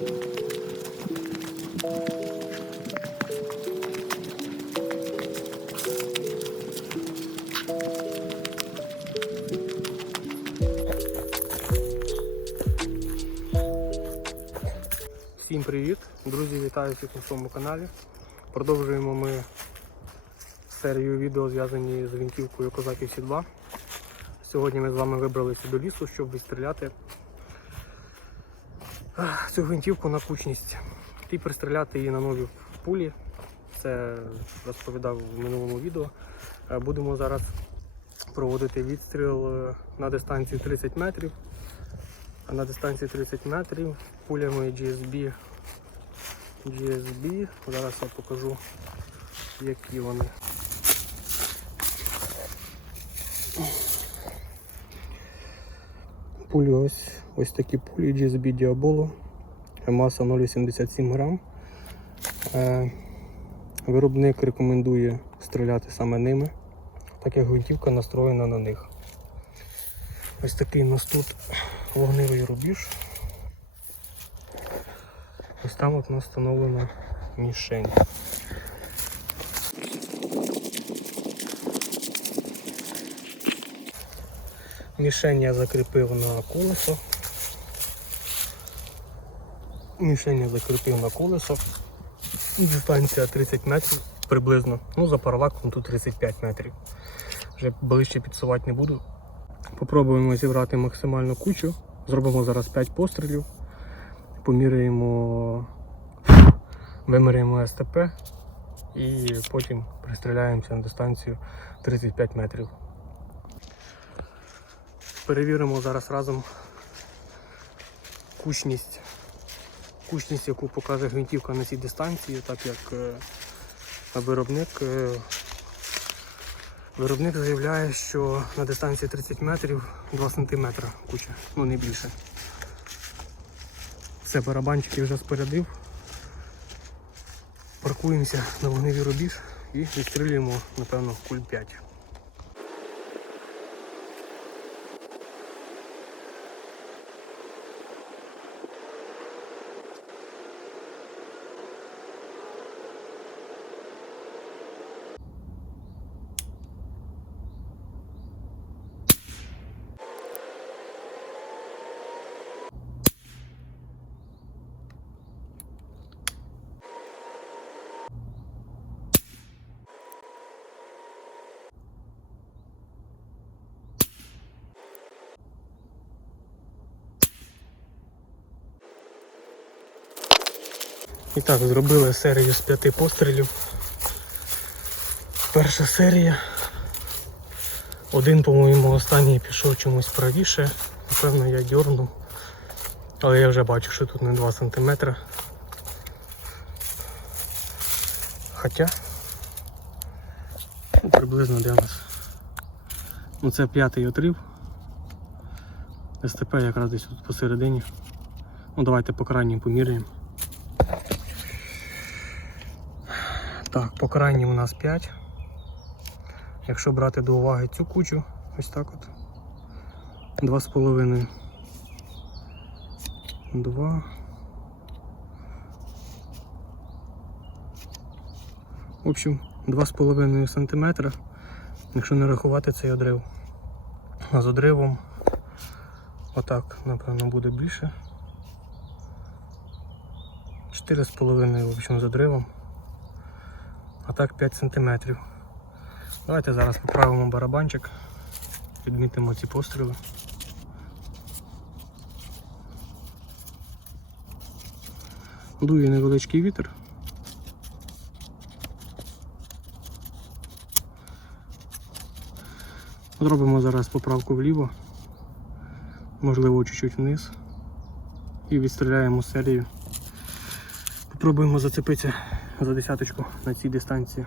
Всім привіт! Друзі, вітаю всіх на своєму каналі. Продовжуємо ми серію відео зв'язані з гвинтівкою Козаків Сі 2. Сьогодні ми з вами вибралися до лісу, щоб відстріляти цю гвинтівку на кучність і пристріляти її на нові пулі. Це розповідав в минулому відео. Е, Будемо зараз проводити відстріл е, на дистанцію 30 метрів. На дистанції 30 метрів пулями GSB. GSB. Зараз я покажу, які вони. Пулі ось ось такі пулі GSB Diabolo. Маса 0,87 грам. Е, Виробник рекомендує стріляти саме ними, так як гвинтівка настроєна на них. Ось такий у нас тут вогневий рубіж. Ось там от нас встановлена мішень. Мішень я закріпив на колесо. Мішень я закріпив на колесо. Дистанція 30 метрів приблизно. Ну, за паралаком тут 35 метрів. Вже ближче підсувати не буду. Попробуємо зібрати максимальну кучу. Зробимо зараз 5 пострілів. Поміряємо, виміряємо СТП і потім пристріляємося на дистанцію 35 метрів. Перевіримо зараз разом кучність, кучність, яку покаже гвинтівка на цій дистанції, так як е, виробник е, Виробник заявляє, що на дистанції 30 метрів 2 см куча, ну не більше. Все, барабанчики вже спорядив. Паркуємося на вогневий рубіж і відстрілюємо, напевно, куль 5. І так, зробили серію з п'яти пострілів. Перша серія. Один, по-моєму, останній пішов чомусь правіше. Напевно, я дьорнув. Але я вже бачу, що тут не 2 см. Хоча приблизно де нас. Ну це п'ятий отрив. СТП якраз десь тут посередині. Ну давайте по крайній поміряємо. Так, по крайній у нас 5. Якщо брати до уваги цю кучу, ось так от. 2,5. 2. В общем, 2,5 см, якщо не рахувати цей одрив. А з одривом отак, напевно, буде більше. 4,5 в общем, з одривом. А так 5 см. Давайте зараз поправимо барабанчик, відмітимо ці постріли. Дує невеличкий вітер. Зробимо зараз поправку вліво, можливо чуть-чуть вниз і відстріляємо серію. Попробуємо зацепитися за десяточку на цій дистанції.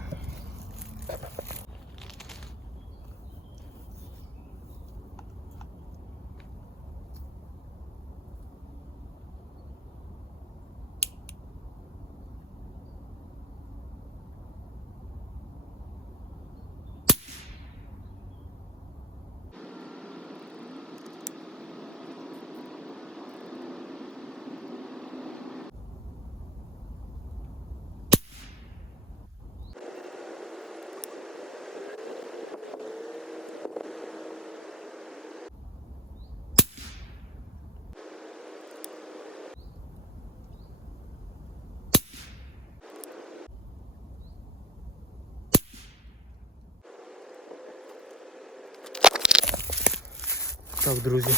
Так, друзі.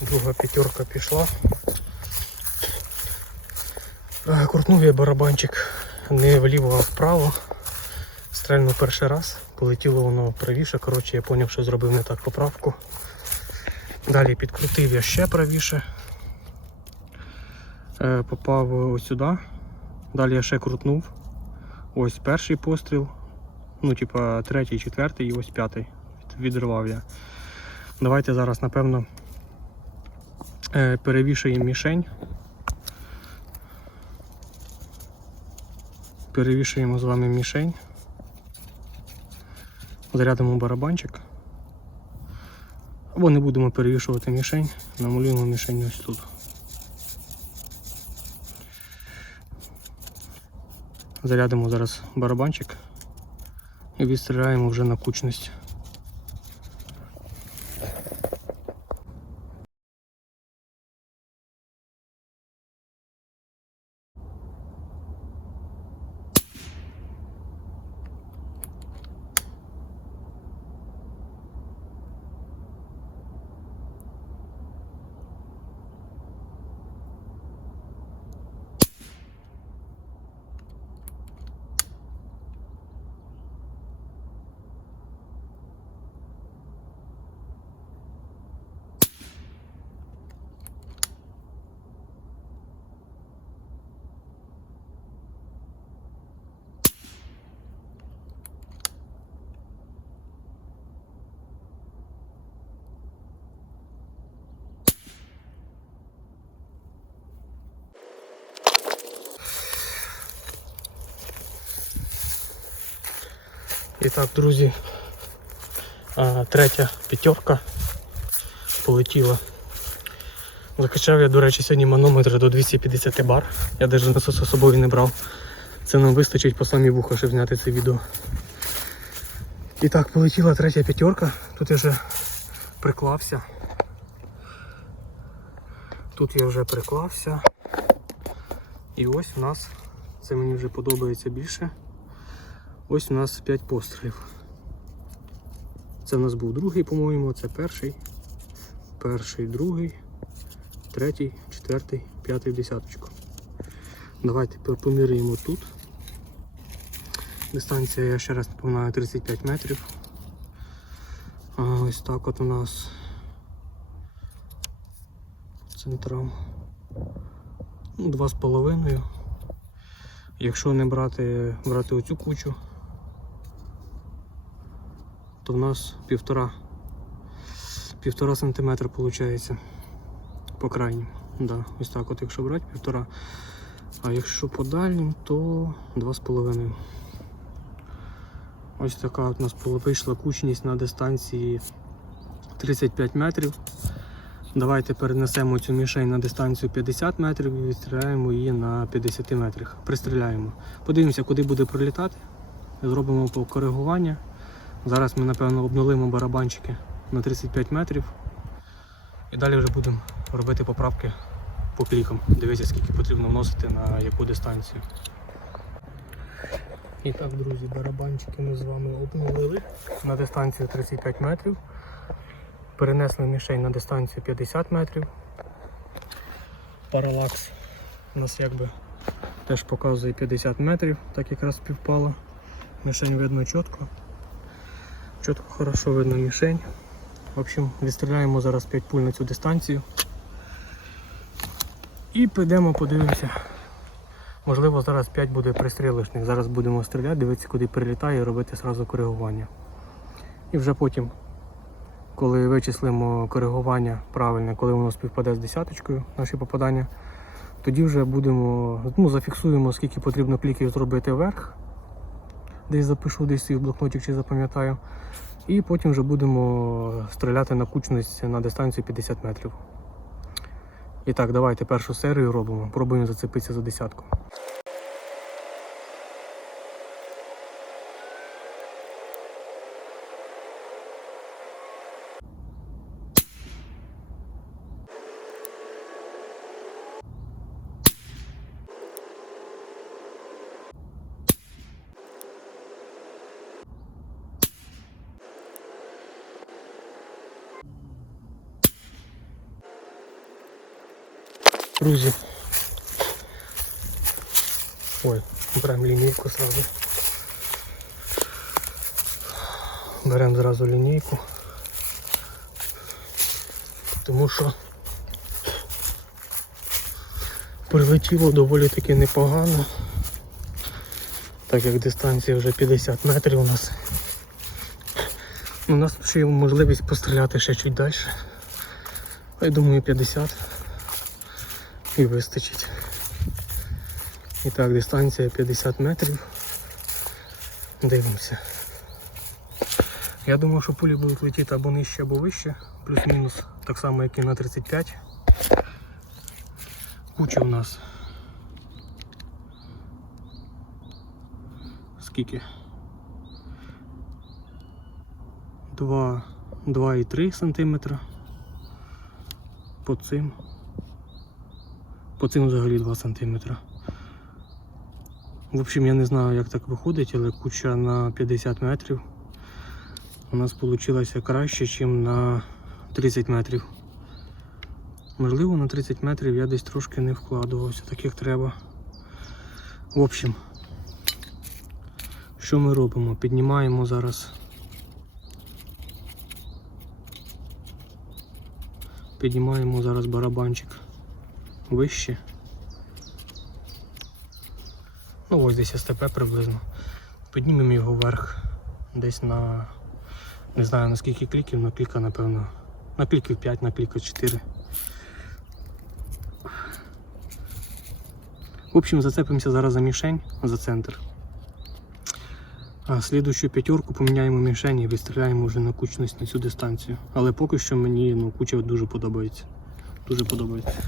Друга п'ятерка пішла. Е, Крутнув я барабанчик не вліво, а вправо. Стрельнув перший раз, полетіло воно правіше. Коротше, я зрозумів, що зробив не так поправку. Далі підкрутив я ще правіше. Е, попав ось сюди. Далі я ще крутнув. Ось перший постріл. Ну, типа третій, четвертий і ось п'ятий. Відривав я. Давайте зараз, напевно, е, перевішуємо мішень. Перевішуємо з вами мішень. Зарядимо барабанчик. Або не будемо перевішувати мішень, намалюємо мішень ось тут. Зарядимо зараз барабанчик і відстріляємо вже на кучність. І так, друзі, третя п'ятерка полетіла. Закачав я, до речі, сьогодні манометр до 250 бар. Я навіть насос з собою не брав. Це нам вистачить по самі вуха, щоб зняти це відео. І так, полетіла третя п'ятерка. Тут я вже приклався. Тут я вже приклався. І ось у нас, це мені вже подобається більше. Ось у нас 5 пострілів. Це у нас був другий, по-моєму, це перший, перший, другий, третій, четвертий, п'ятий в десяточку. Давайте поміряємо тут. Дистанція, я ще раз напоминаю, 35 метрів. А ось так от у нас центром. Ну, два з половиною. Якщо не брати, брати оцю кучу, то в нас півтора, півтора сантиметра виходить по крайнім. Да, ось так от якщо брати півтора. А якщо по дальнім, то два з половиною. Ось така от у нас вийшла кучність на дистанції 35 метрів. Давайте перенесемо цю мішень на дистанцію 50 метрів і відстріляємо її на 50 метрах. Пристріляємо. Подивимося, куди буде пролітати. Зробимо коригування. Зараз ми, напевно, обнулимо барабанчики на 35 метрів. І далі вже будемо робити поправки по клікам. Дивіться, скільки потрібно вносити на яку дистанцію. І так, друзі, барабанчики ми з вами обнулили на дистанцію 35 метрів. Перенесли мішень на дистанцію 50 метрів. Паралакс у нас якби теж показує 50 метрів, так якраз співпало. Мішень видно чітко. Чітко хорошо видно мішень. В общем, відстріляємо зараз 5 пуль на цю дистанцію. І підемо, подивимося. Можливо, зараз 5 буде пристрілочних. Зараз будемо стріляти, дивитися, куди прилітає і робити одразу коригування. І вже потім коли вичислимо коригування правильне, коли воно співпаде з десяточкою, наші попадання, тоді вже будемо, ну, зафіксуємо, скільки потрібно кліків зробити вверх. Десь запишу, десь свій блокнотик чи запам'ятаю. І потім вже будемо стріляти на кучність на дистанцію 50 метрів. І так, давайте першу серію робимо. Пробуємо зацепитися за десятку. Друзі. Ой, беремо лінійку зразу. Беремо зразу лінійку. Тому що прилетіло доволі таки непогано. Так як дистанція вже 50 метрів у нас. У нас ще є можливість постріляти ще чуть далі. Я думаю 50 і вистачить. І так, дистанція 50 метрів. Дивимося. Я думав, що пулі будуть летіти або нижче, або вище, плюс-мінус так само, як і на 35. Куча у нас. Скільки? 2, 2,3 см. По цим. По цим взагалі 2 см. В общем, я не знаю, як так виходить, але куча на 50 метрів у нас вийшло краще, ніж на 30 метрів. Можливо, на 30 метрів я десь трошки не вкладувався, так як треба. В общем, що ми робимо? Піднімаємо зараз. Піднімаємо зараз барабанчик вище. Ну ось десь СТП приблизно. Піднімемо його вверх десь на не знаю на скільки кліків, на кліка напевно. На кліків 5, на кліка 4. В общем, зацепимося зараз за мішень, за центр. А слідущу п'ятерку поміняємо мішень і вистріляємо вже на кучність на цю дистанцію. Але поки що мені ну, куча дуже подобається. Дуже подобається.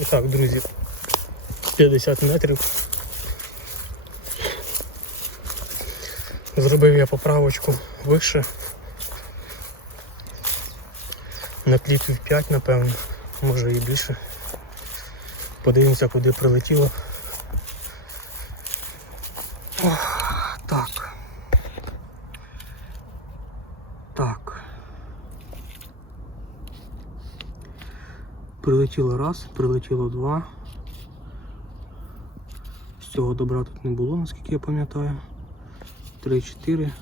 І так, друзі, 50 метрів. Зробив я поправочку вище. На кліпів 5, напевно, може і більше. Подивимося, куди прилетіло. Ох, так. Так. Прилетіло раз, прилетіло два. З цього добра тут не було, наскільки я пам'ятаю. Три, чотири.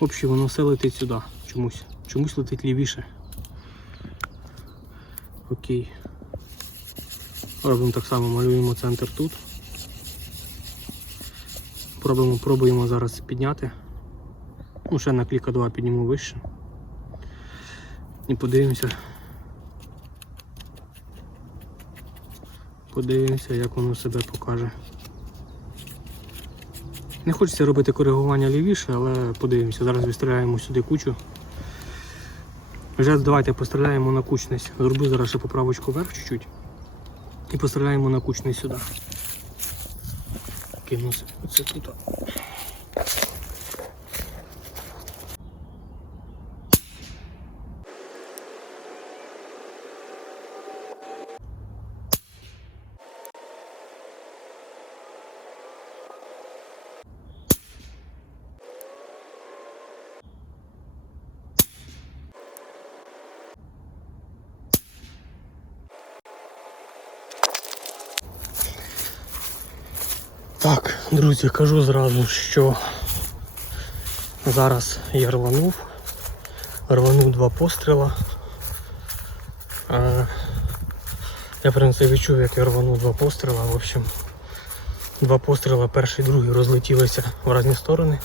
Взагалі воно все летить сюди. Чомусь. Чомусь летить лівіше. Окей. Робимо так само, малюємо центр тут. Пробуємо, пробуємо зараз підняти. Ну, ще на кліка 2 підніму вище. І подивимося. Подивимося, як воно себе покаже. Не хочеться робити коригування лівіше, але подивимося. Зараз відстріляємо сюди кучу. Вже давайте постріляємо на кучність. Зроблю зараз ще поправочку вверх чуть-чуть. І постріляємо на кучність сюди. Кину оце тут. Так, друзі, кажу зразу, що зараз я рванув. Рванув два постріла. А, я в принципі відчув, як я рванув два постріла. В общем, два постріла, перший, другий розлетілися в різні сторони.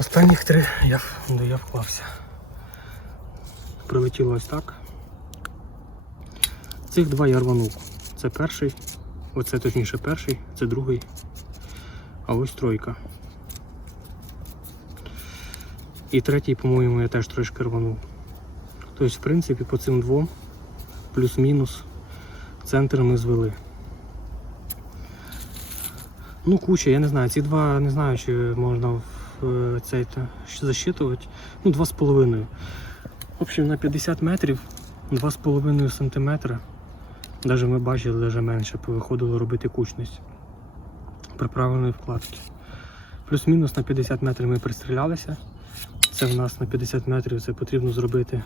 Останніх три я, ну, я вклався. Прилетіло ось так. Цих два я рванув. Це перший, оце точніше перший, це другий. А ось тройка. І третій, по-моєму, я теж трошки рванув. Тобто, в принципі, по цим двом плюс-мінус центр ми звели. Ну, куча, я не знаю, ці два не знаю, чи можна е, цей засчитувати. Ну, два з половиною. В общем, на 50 метрів 2,5 сантиметра. Навіть ми бачили, навіть менше виходило робити кучність при правильної вкладці. Плюс-мінус на 50 метрів ми пристрілялися. Це в нас на 50 метрів це потрібно зробити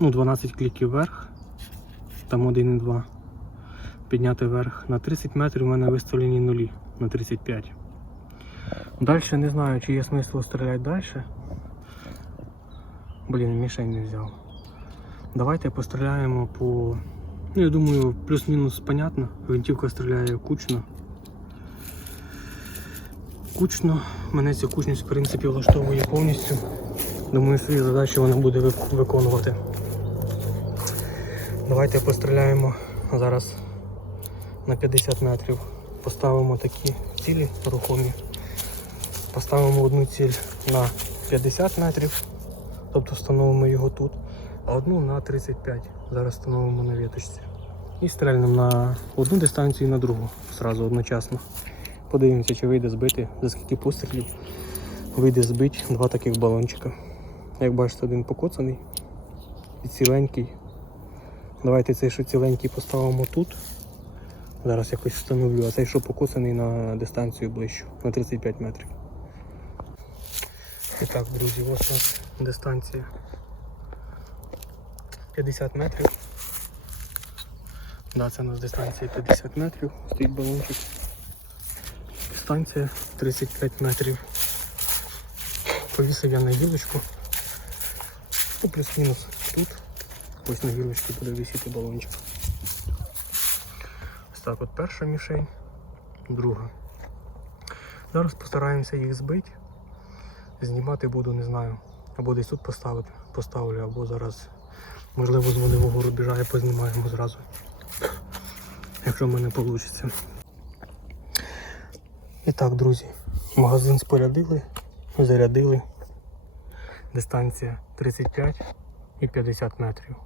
ну, 12 кліків вверх, там 1 і 2. Підняти вверх. На 30 метрів у мене виставлені нулі на 35. Далі не знаю, чи є смисл стріляти далі. Блін, мішень не взяв. Давайте постріляємо по. Ну, я думаю, плюс-мінус понятно. Гвинтівка стріляє кучно. Кучно. Мене ця кучність в принципі влаштовує повністю. Думаю, свої задачі вона буде виконувати. Давайте постріляємо зараз на 50 метрів. Поставимо такі цілі рухомі. Поставимо одну ціль на 50 метрів, тобто встановимо його тут, а одну на 35. Зараз встановимо на віточці. І стрельнемо на одну дистанцію і на другу, зразу одночасно. Подивимося, чи вийде збити, за скільки пострілів вийде збити два таких балончика. Як бачите, один покоцаний і ціленький. Давайте цей, що ціленький, поставимо тут. Зараз якось встановлю, а цей, що покоцаний на дистанцію ближчу, на 35 метрів. І так, друзі, ось у нас дистанція 50 метрів. Да, це у нас дистанція 50 метрів, стоїть балончик. Дистанція 35 метрів. Повісив я на гілочку. Ну, плюс-мінус тут. Ось на гілочці буде висіти балончик. Ось так от перша мішень, друга. Зараз постараємося їх збити. Знімати буду, не знаю. Або десь тут поставити, поставлю, або зараз, можливо, з водивого рубежа і познімаємо зразу. Якщо в мене вийде. І так, друзі, магазин спорядили, зарядили. Дистанція 35 і 50 метрів.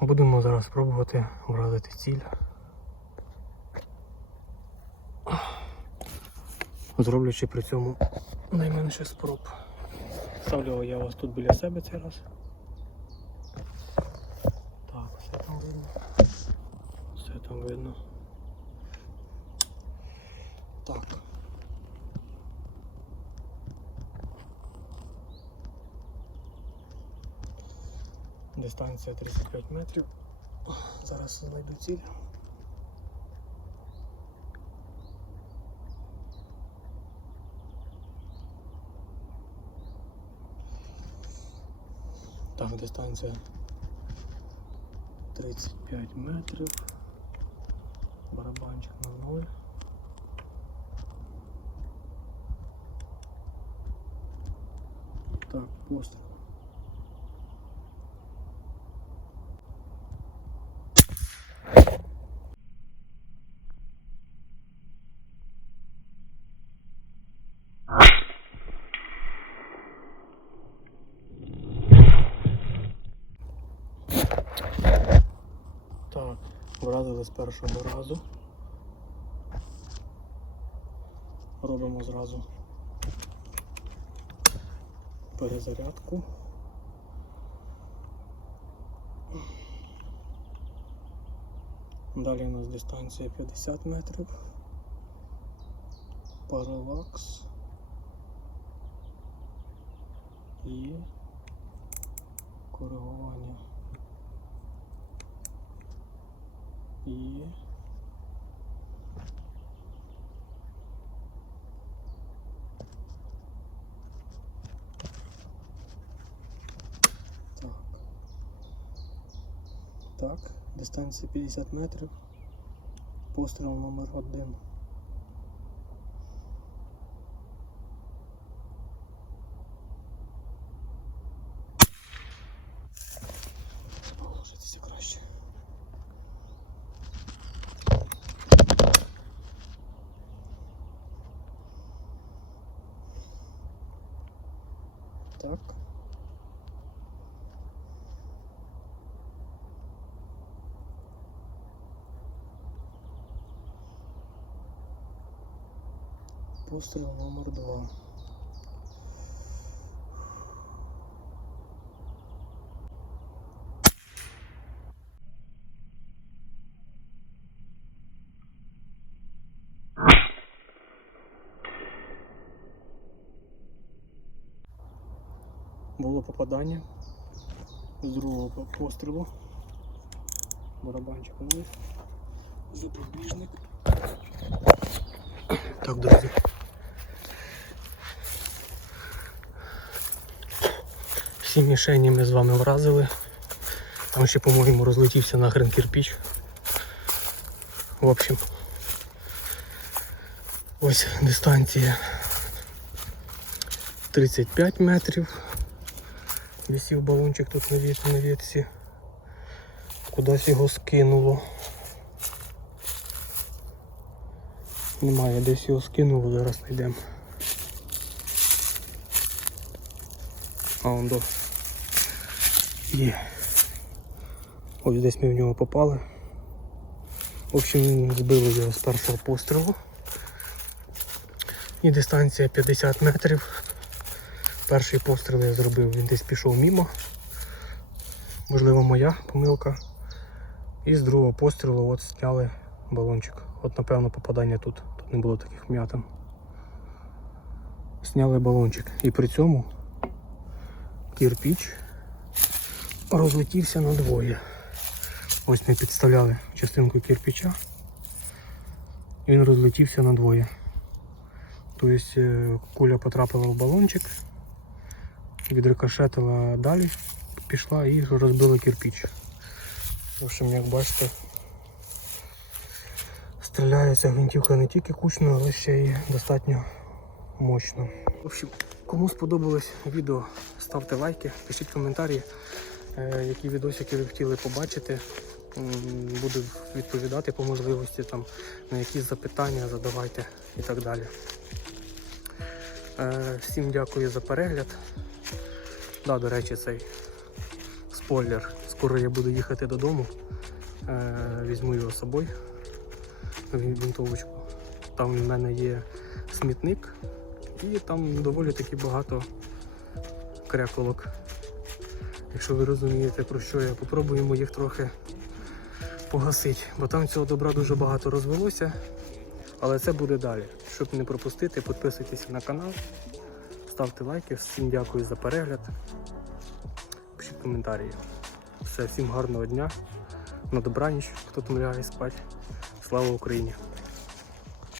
Будемо зараз пробувати вразити ціль. Зроблячи при цьому найменше спроб. Ставлю я вас тут біля себе цей раз. Так, все там видно. Все там видно. Так. Дистанція 35 метрів. Зараз знайду ціль. Так, дистанція 35 метрів. Барабанчик на 0. Так, постріл. Так, вразили з першого разу. Робимо зразу перезарядку. Далі у нас дистанція 50 метрів. Паралакс. І коригування. І так, дистанція 50 метрів, постріл номер 1 постріл номер два. Було попадання з другого по- пострілу. Барабанчик вниз. Запобіжник. Так, друзі. Всі мішені ми з вами вразили. Там ще, по-моєму, розлетівся нахрен кирпіч. В общем, ось дистанція 35 метрів. Висів балончик тут на вітці. Кудись його скинуло. Немає, десь його скинуло, зараз знайдемо. А он до. Є. Ось десь ми в нього попали. В общем, збили його з першого пострілу. І дистанція 50 метрів. Перший постріл я зробив, він десь пішов мімо. Можливо, моя помилка. І з другого пострілу от зняли балончик. От напевно попадання тут. Тут не було таких м'ятин. Зняли балончик. І при цьому кирпіч розлетівся на двоє. Ось ми підставляли частинку кирпича. Він розлетівся на двоє. Тобто е, куля потрапила в балончик, відрикошетила далі, пішла і розбила кирпіч. В общем, як бачите, стріляється гвинтівка не тільки кучно, але ще й достатньо мощно. В общем, кому сподобалось відео, ставте лайки, пишіть коментарі, які відосики ви хотіли побачити. Буду відповідати по можливості, там, на якісь запитання задавайте і так далі. Е, Всім дякую за перегляд. Да, до речі, цей спойлер. Скоро я буду їхати додому. Е, Візьму його з собою. ві- Вінтовочку. Там в мене є смітник і там доволі таки багато кряколок. Якщо ви розумієте про що я, попробуємо їх трохи погасити, бо там цього добра дуже багато розвелося. Але це буде далі. Щоб не пропустити, підписуйтесь на канал, ставте лайки, всім дякую за перегляд. Пишіть коментарі. Все, всім гарного дня. На добраніч, хто там лягає спати. Слава Україні!